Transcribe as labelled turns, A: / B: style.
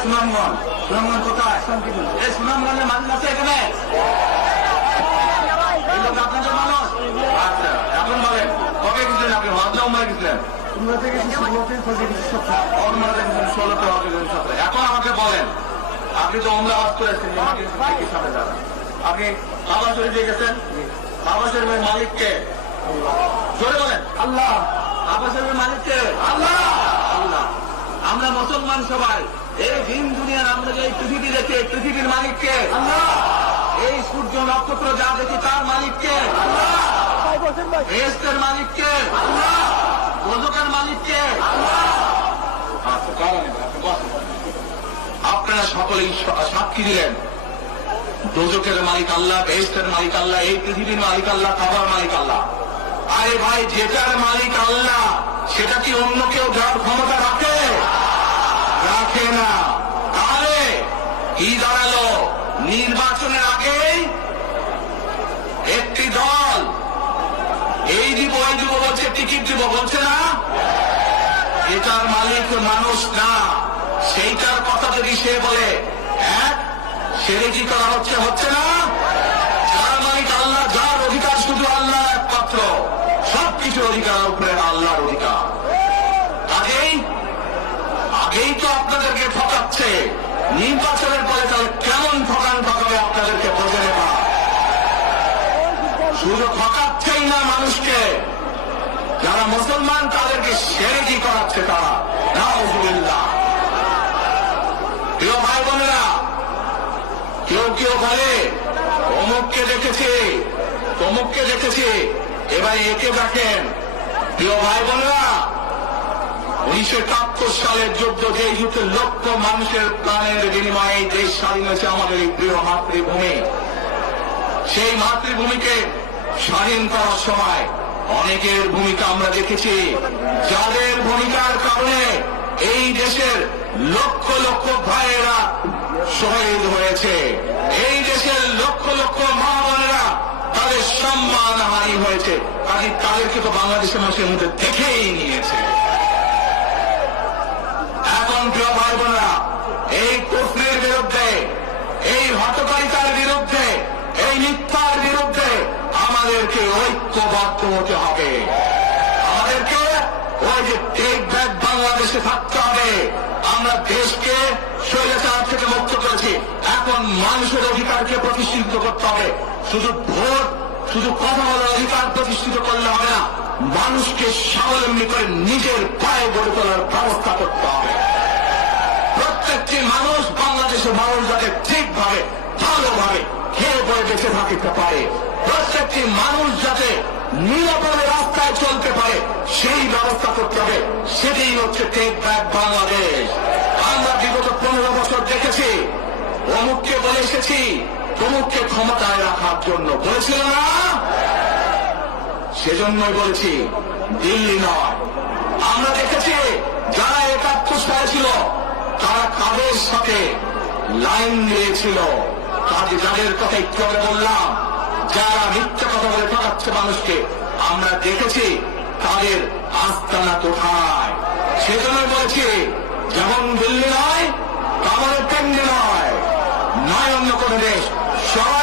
A: সুনামগঞ্জ সুনামগঞ্জ কোথায় এই সুনামগঞ্জের মানুষ আছে এখানে আপনাদের মানুষ আচ্ছা এখন বলেন কবে গেছিলেন আপনি গেছিলেন গেছিলেন হজে গেছেন সপ্তাহে এখন আমাকে বলেন আপনি তো উমরা হজ করেছেন আপনি বাবা শরীফে গেছেন বাবা শরীফের মালিককে জোরে বলেন আল্লাহ বাবা শরীফের মালিককে আল্লাহ আমরা মুসলমান সবাই। এই দিন দুনিয়ার আমরা যে পৃথিবী দেখি পৃথিবীর মালিককে। এই সূর্য নক্ষত্র যা দেখি তার মালিককে। আল্লাহ! মালিককে। রোজকের মালিককে। আপনারা সকলেই সাক্ষী দিলেন। দোজকের মালিক আল্লাহ বেহেস্তের মালিক আল্লাহ এই পৃথিবীর মালিক আল্লাহ খাবার মালিক আল্লাহ। আরে ভাই যেটার মালিক আল্লাহ সেটা কি অন্য কেউ যার ক্ষমতা রাখে না তাহলে কি দাঁড়াল নির্বাচনের আগেই একটি দল এই দিব ওই দিব বলছে টিকিট দিব বলছে না? এটার মালিক মানুষ না। সেইটার কথা যদি সে বলে এক সেরে কি করা হচ্ছে হচ্ছে না? যার মালিক আল্লাহ, যার অধিকার শুধু আল্লাহ একমাত্র সব কিছুর অধিকার উপরে আল্লাহর অধিকার। আগেই আগেই তো আপনাদেরকে ঠকাচ্ছে। নির্বাচনের পরে তাহলে কেমন ঠকান ঠকাবে আপনাদেরকে বোঝে নেবা শুধু ঠকাচ্ছেই না মানুষকে। যারা মুসলমান তাদেরকে সেরেকি করাচ্ছে তারা? নাউজুবিল্লাহ। প্রিয় ভাই বোনেরা, কেউ কেউ বলে, অমুককে দেখেছি, তমুককে দেখেছি, এবার একে দেখেন। প্রিয় ভাই বোনেরা, উনিশশো একাত্তর সালের যুদ্ধ যে যুদ্ধে লক্ষ মানুষের প্রাণের বিনিময়ে দেশ স্বাধীন হয়েছে আমাদের এই প্রিয় মাতৃভূমি। সেই মাতৃভূমিকে স্বাধীন করার সময় অনেকের ভূমিকা আমরা দেখেছি। যাদের ভূমিকার কারণে এই দেশের লক্ষ লক্ষ ভাইয়েরা শহীদ হয়েছে। এই দেশের লক্ষ লক্ষ মা বোনেরা তাদের সম্মান হানি হয়েছে। কাজে তাদেরকে তো বাংলাদেশের মানুষের মধ্যে দেখেই নিয়েছে। এখন প্রিয় ভাই বোনেরা, এই আমাদেরকে ঐক্যবদ্ধ হতে হবে। আমাদেরকে ওই যে টেক ব্যাক বাংলাদেশে থাকতে হবে। আমরা দেশকে স্বৈরাচার থেকে মুক্ত করেছি। এখন মানুষের অধিকারকে প্রতিষ্ঠিত করতে হবে। শুধু ভোট, শুধু কথা বলার অধিকার প্রতিষ্ঠিত করলে হবে না, মানুষকে স্বাবলম্বী করে নিজের পায়ে গড়ে তোলার ব্যবস্থা করতে হবে। প্রত্যেকটি মানুষ বাংলাদেশের মানুষ যাতে ঠিকভাবে, ভালোভাবে খেয়ে পরে বেঁচে থাকিতে পারে। প্রত্যেকটি মানুষ যাতে নিরাপদে রাস্তায় চলতে পারে, সেই ব্যবস্থা করতে হবে। সেটাই হচ্ছে টেক ব্যাক বাংলাদেশ আমরা বিগত পনেরো বছর দেখেছি, অমুককে বলে এসেছি, তমুককে ক্ষমতায় রাখার জন্য। বলেছিল না? সেজন্যই বলেছি, দিল্লি নয়। আমরা দেখেছি, যারা একাত্তর ছিল, তারা কাদের সাথে লাইন দিয়েছিল? কাজে যাদের কথা একটু বললাম? যারা মিথ্যা কথা বলে ঠকাচ্ছে মানুষকে, আমরা দেখেছি তাদের আস্তানা কোথায়? সেজন্য বলছি, যেমন দিল্লি নয় তেমন পেন্ডি নয়। নয় অন্য কোনো দেশ সবাই